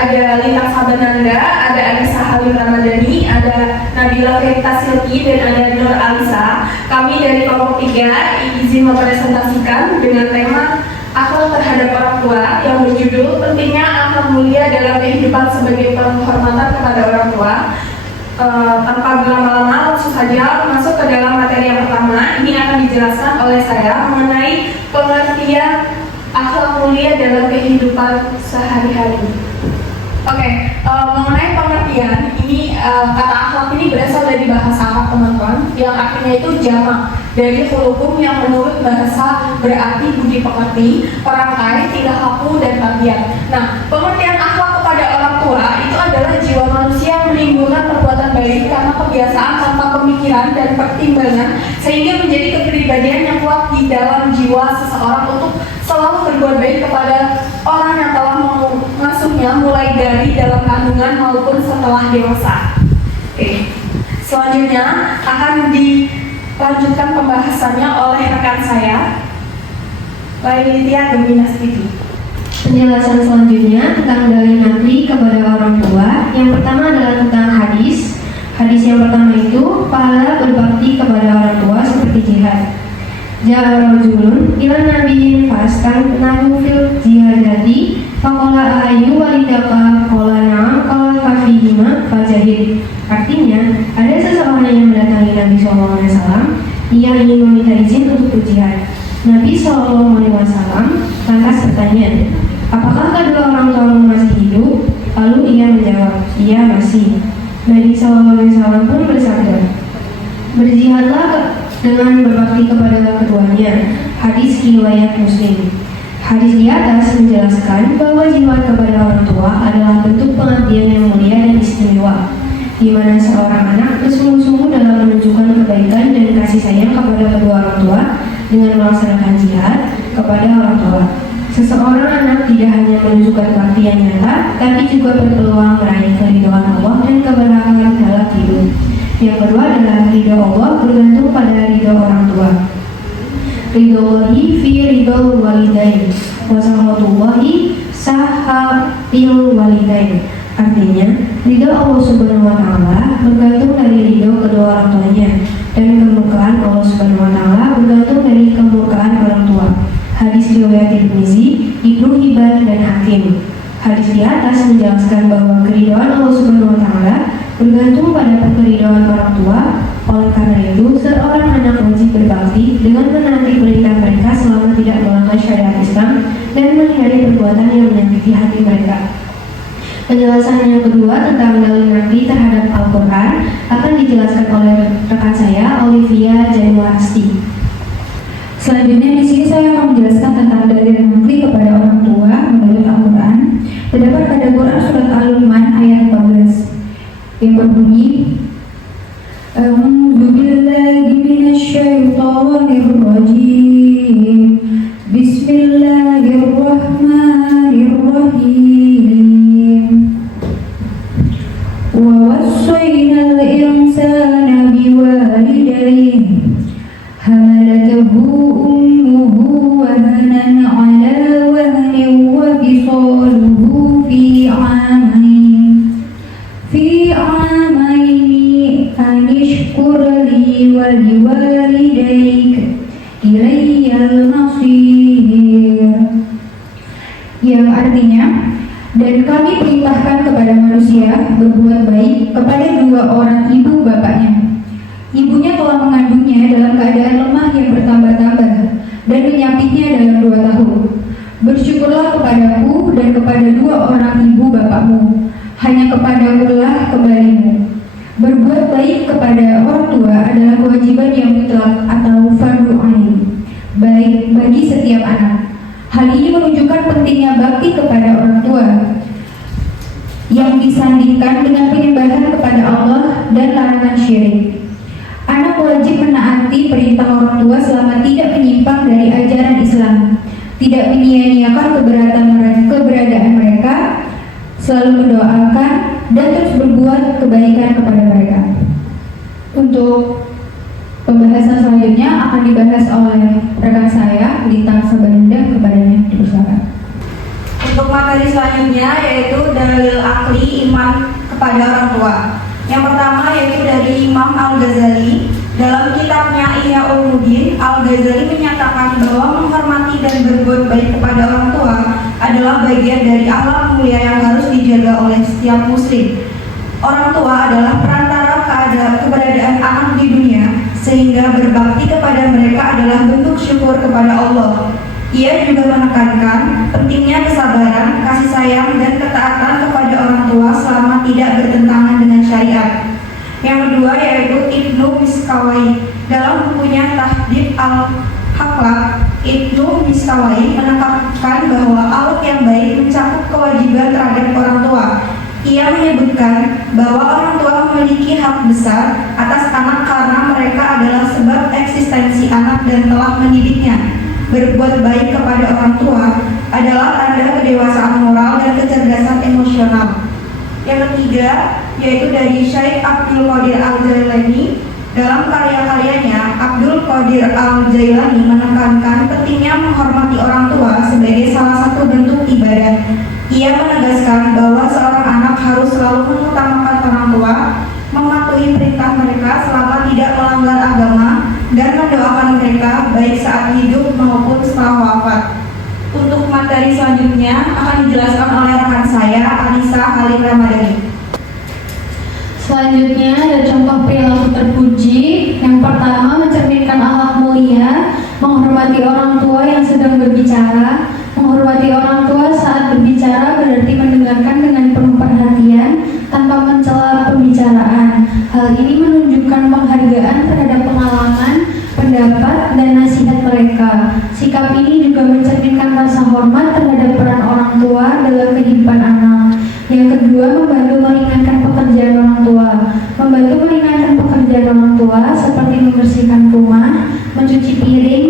ada Lintang Sabananda, ada Anissa Halim Ramadhani, ada Nabila Verita Silki, dan ada Nur Alisa. Kami dari kelompok 3 izin mempresentasikan dengan tema akhlak terhadap orang tua yang berjudul pentingnya akhlak mulia dalam kehidupan sebagai penghormatan kepada orang tua. Tanpa berlama-lama, langsung saja masuk ke dalam materi yang pertama. Ini akan dijelaskan oleh saya mengenai pengertian akhlak mulia dalam kehidupan sehari-hari. Oke, mengenai pengertian ini, kata akhlak ini berasal dari bahasa Arab, teman-teman, yang artinya itu jamak dari hukum yang menurut bahasa berarti budi pekerti, perangkai, tingkah laku, dan tabiat. Nah, pengertian akhlak kepada orang tua itu adalah jiwa manusia yang menimbulkan perbuatan baik karena kebiasaan tanpa pemikiran dan pertimbangan, sehingga menjadi kepribadian yang kuat di dalam jiwa seseorang untuk selalu berbuat baik kepada orang yang telah mengasuhnya, mulai dari dalam kandungan maupun setelah dewasa. Oke. Selanjutnya akan dilanjutkan pembahasannya oleh rekan saya, Lailitia Dominastivi. Penjelasan selanjutnya tentang dalil nakli kepada orang tua. Yang pertama adalah tentang hadis. Hadis yang pertama itu pahala berbakti kepada orang tua seperti jihad. Ja'a rajulun ila nabiyyin fastanahu fil jihadati faqala ayyu walidaka qala na'am qala kafihima fajahid. Artinya, ada seseorang yang mendatangi Nabi SAW. Ia ingin meminta izin untuk berjihad. Nabi SAW lantas bertanya, apakah kedua orang tuamu masih hidup? Lalu ia menjawab, iya masih. Nabi SAW pun bersabda, berjihadlah dengan berbakti kepada keduanya. Hadis riwayat Muslim. Hadis di atas menjelaskan bahwa jihad kepada orang tua adalah bentuk pengabdian yang mulia dan istimewa, di mana seorang anak bersungguh-sungguh dalam menunjukkan kebaikan dan kasih sayang kepada kedua orang tua dengan melaksanakan jihad kepada orang tua. Seseorang anak tidak hanya menunjukkan bakti yang nyata, tapi juga berpeluang meraih keridhaan Allah dan keberhasilan dalam hidup. Yang kedua adalah ridho Allah bergantung pada ridho orang tua. Ridho Allahi fi ridho walidain, wa sahatullahi sahatil walidain. Artinya, ridho Allah Subhanahu wa Ta'ala bergantung dari ridho kedua orang tuanya, dan kemurkaan Allah Subhanahu wa Ta'ala bergantung dari kemurkaan orang tua. Hadis riwayat Tirmizi, Ibnu Hibban, dan Hakim. Hadis di atas menjelaskan bahwa keridhaan Allah Subhanahu wa Ta'ala bergantung pada keridhaan orang tua. Oleh karena itu, seorang anak wajib berbakti dengan menaati perintah mereka selama tidak melanggar syariat Islam dan menghindari perbuatan yang menyakiti hati mereka. Penjelasan yang kedua tentang dalil nakli terhadap Al-Quran akan dijelaskan oleh rekan saya, Olivia Januarsti. Selanjutnya di sini saya akan menjelaskan tentang dalil nakli kepada orang tua menurut Al-Quran. Terdapat pada Quran surat Al-Luqman ayat 14 yang berbunyi, A'udzu billahi minasyaitonir rajim. Bismillahirrahmanirrahim. Wa wassaynal insana biwalidayhi hamalatuhu ummuhu wahanan ala wahnin wa fisaluhu fi amaini anishkur li wa liwalidayk ilayyal masir. Yang artinya, dan kami perintahkan kepada manusia berbuat baik kepada dua orang ibu bapaknya. Ibunya telah mengandungnya dalam keadaan lemah yang bertambah-tambah dan menyapitnya dalam 2 tahun. Bersyukurlah kepadaku dan kepada dua orang ibu bapakmu. Hanya kepadamulah kembalimu. Berbuat baik kepada orang tua adalah kewajiban yang mutlak atau fardhu ain, baik bagi setiap anak. Hal ini menunjukkan pentingnya bakti kepada orang tua yang disandingkan dengan penyembahan kepada Allah dan larangan syirik. Anak wajib menaati perintah orang tua selama tidak menyimpang dari ajaran Islam, tidak menyia-nyiakan keberadaan mereka, selalu mendoakan dan terus berbuat kebaikan kepada mereka. Untuk pembahasan selanjutnya akan dibahas oleh rekan saya, Lintang Sabananda, kepadanya dipersilakan. Untuk materi selanjutnya yaitu dalil akli iman kepada orang tua. Yang pertama yaitu dari Imam Al-Ghazali. Dalam kitabnya Ihya Ulumuddin, Al-Ghazali menyatakan bahwa menghormati dan berbuat baik kepada orang tua adalah bagian dari akhlak mulia yang harus dijaga oleh setiap muslim. Orang tua adalah perantara keberadaan anak di dunia, sehingga berbakti kepada mereka adalah bentuk syukur kepada Allah. Ia juga menekankan pentingnya kesabaran, kasih sayang, dan ketaatan kepada orang tua selama tidak bertentangan dengan syariat. Yang kedua yaitu Ibnu Miskawai. Dalam bukunya Tahdhib al-Akhlaq, Ibnu Miskawai menekankan bahwa akhlak yang baik mencakup kewajiban terhadap orang tua. Ia menyebutkan bahwa orang tua memiliki hak besar atas anak karena mereka adalah sebab eksistensi anak dan telah mendidiknya. Berbuat baik kepada orang tua adalah tanda kedewasaan moral dan kecerdasan emosional. Yang ketiga yaitu dari Syekh Abdul Qadir Al-Jailani. Dalam karya-karyanya, Abdul Qadir Al-Jailani menekankan pentingnya menghormati orang tua sebagai salah satu bentuk ibadah. Ia menegaskan bahwa seorang anak harus selalu mengutamakan orang tua, mematuhi perintah mereka selama tidak melanggar agama, dan mendoakan mereka baik saat hidup maupun setelah wafat. Untuk materi selanjutnya akan dijelaskan oleh rekan saya, Anissa Halim Ramadhani. Selanjutnya ada contoh perilaku terpuji. Yang pertama, mencerminkan akhlak mulia, menghormati orang tua yang sedang berbicara. Menghormati orang tua saat berbicara berarti mendengarkan dengan penuh perhatian tanpa mencela pembicaraan. Hal ini menunjukkan penghargaan terhadap pengalaman, pendapat, dan nasihat mereka. Sikap ini juga mencerminkan rasa hormat terhadap peran orang tua dalam kehidupan anak. Yang kedua, membantu meringankan pekerjaan orang tua. Membantu meringankan pekerjaan orang tua seperti membersihkan rumah, mencuci piring,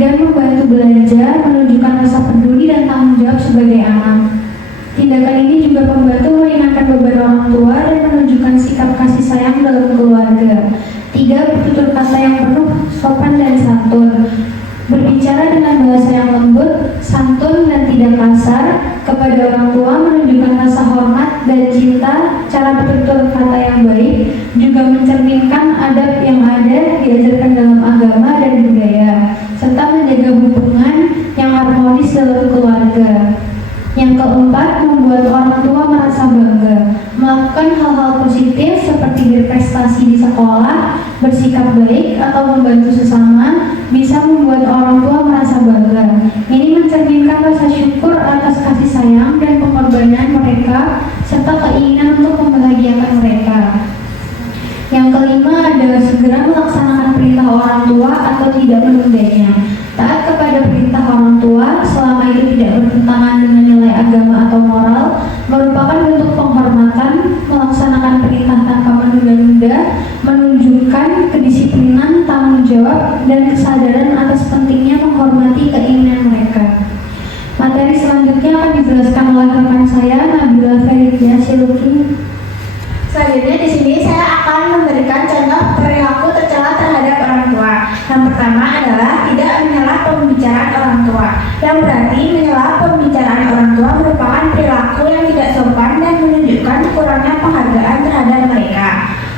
dan membantu belajar menunjukkan rasa peduli dan tanggung jawab sebagai anak. Tindakan ini juga membantu meringankan beban orang tua dan menunjukkan sikap kasih sayang dalam keluarga. 3. Bertutur kata yang penuh sopan dan santun. Berbicara dengan bahasa yang lembut, santun, dan tidak kasar kepada orang tua menunjukkan rasa hormat dan cinta. Cara bertutur kata yang baik juga mencerminkan adab yang ada diajarkan dalam agama dan budaya, serta menjaga hubungan yang harmonis dalam keluarga. Yang keempat, membuat orang tua merasa bangga. Melakukan hal-hal positif seperti berprestasi di sekolah, bersikap baik, atau membantu sesama bisa membuat orang tua merasa bangga. Ini mencerminkan rasa syukur atas kasih sayang dan pengorbanan mereka serta keinginan untuk membahagiakan mereka. Yang kelima adalah segera melaksanakan perintah orang tua atau tidak menundanya. Taat kepada perintah orang tua selama itu tidak bertentangan dengan nilai agama atau moral merupakan bentuk penghormatan. Melaksanakan perintah tanpa menunda-nunda menunjukkan kedisiplinan, tanggung jawab, dan kesadaran atas pentingnya menghormati keinginan mereka. Materi selanjutnya akan dijelaskan oleh rekan saya, Nabila Feridia Siluki. Selanjutnya di sini saya akan memberikan contoh perilaku tercela terhadap orang tua. Yang pertama adalah tidak menyela pembicaraan orang tua. Yang berarti menyela pembicaraan orang tua merupakan perilaku yang tidak sopan dan menunjukkan kurangnya penghargaan terhadap mereka.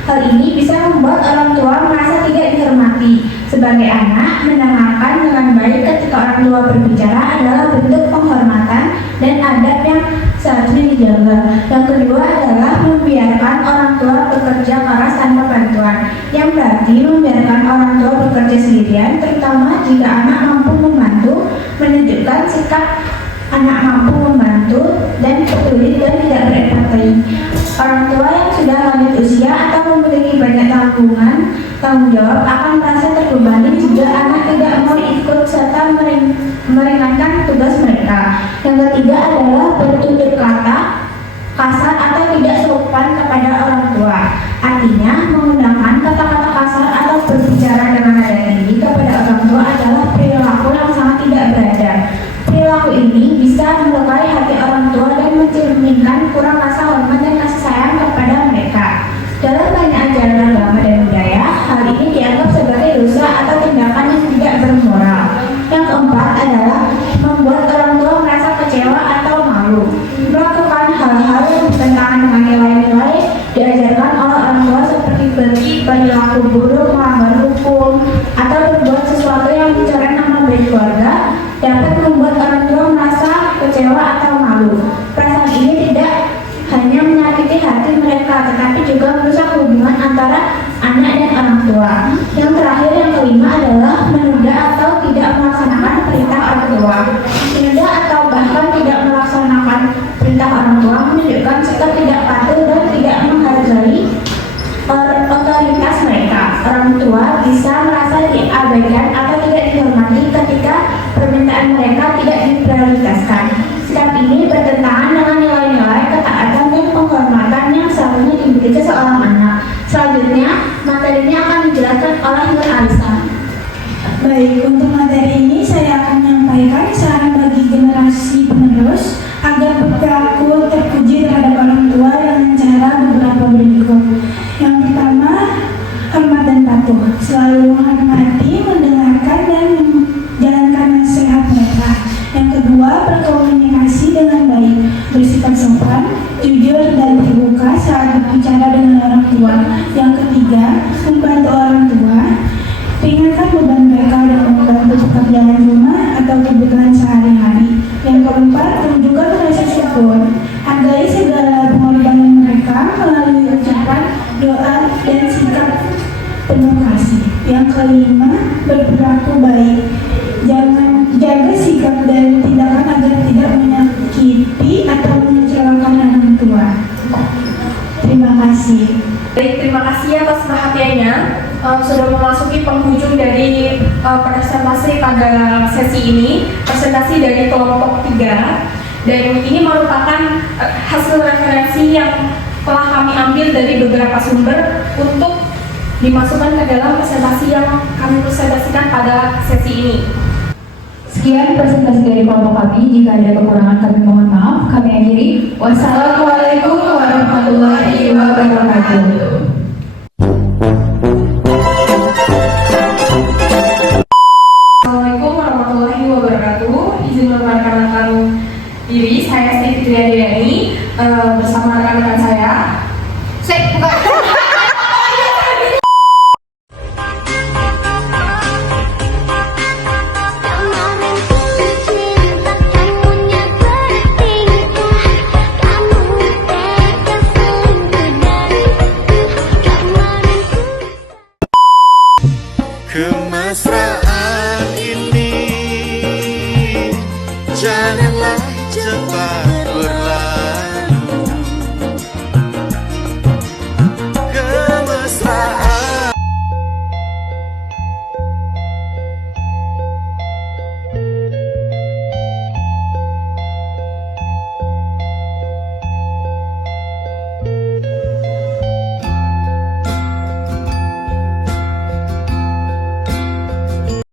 Hal ini bisa membuat orang tua merasa tidak dihormati. Sebagai anak, mendengarkan dengan baik ketika orang tua berbicara adalah bentuk penghormatan dan adab yang seharusnya dijaga. Yang kedua adalah membiarkan orang tua bekerja keras tanpa bantuan, yang berarti membiarkan orang tua bekerja sendirian, terutama jika anak mampu membantu, menunjukkan sikap anak mampu membantu dan peduli dan tidak berempati. Orang tua yang sudah lanjut usia atau memiliki banyak tanggung jawab akan merasa terbebani jika anak tidak mau ikut serta meringankan tugas mereka. Yang ketiga adalah bertutur kata kasar atau tidak sopan kepada orang tua. Artinya, menggunakan kata-kata kasar atau berbicara dengan nada tinggi kepada orang tua adalah perilaku yang sangat tidak beradab. Perilaku ini bisa melukai hati orang tua dan mencerminkan kurang rasa hormat dan kasih sayang kepada mereka. Dalam banyak ajaran agama dan budaya, hal ini dianggap sebagai dosa atau tindakan yang tidak bermoral. Yang keempat adalah membuat orang tua merasa kecewa atau malu. Melakukan hal-hal dapat membuat orang tua merasa kecewa atau malu. Perasaan ini tidak hanya menyakiti hati mereka, tetapi juga merusak hubungan antara anak dan orang tua. Yang terakhir, yang kelima adalah menunda atau tidak melaksanakan perintah orang tua. Menunda atau bahkan tidak melaksanakan perintah orang tua menunjukkan sikap tidak patuh dan tidak menghargai otoritas mereka. Orang tua bisa merasa diabaikan atau tidak dihormati ketika permintaan mereka tidak diprioritaskan. Sikap ini bertentangan dengan nilai-nilai ketaatan dan penghormatan yang seharusnya dimiliki seorang anak. Selanjutnya, materinya akan dijelaskan oleh Nur Alisa. Baik, untuk materi ini saya akan menyampaikan saran bagi generasi penerus agar berperilaku terpuji terhadap orang tua dengan cara beberapa berikut. Yang pertama, hormat dan patuh. Selalu menghormati, mendengarkan, dan menjalankan nasihat mereka. Yang kedua, berkomunikasi dengan baik, bersikap sopan, jujur, dan terbuka saat berbicara dengan orang tua. Yang ketiga, membantu orang tua, ringankan beban mereka dengan membantu pekerjaan rumah atau kebutuhan sehari-hari. Yang keempat, tunjukkan rasa syukur, hargai segala pengorbanan mereka melalui ucapan, doa, dan sikap penuh kasih. Yang kelima, berperilaku baik, jangan jaga sikap dan tindakan agar tidak menyakiti atau mengecewakan orang tua. Terima kasih. Baik, terima kasih atas perhatiannya. Sudah memasuki penghujung dari presentasi pada sesi ini, presentasi dari kelompok 3, dan ini merupakan hasil referensi yang telah kami ambil dari beberapa sumber untuk dimasukkan ke dalam presentasi yang kami presentasikan pada sesi ini. Sekian presentasi dari kelompok kami. Jika ada kekurangan kami mohon maaf. Kami akhiri. Wassalamualaikum warahmatullahi wabarakatuh. Assalamualaikum warahmatullahi wabarakatuh. Izin memperkenalkan diri, saya Siti Triadiani bersama rekan-rekan saya. Kemesraan ini janganlah cepat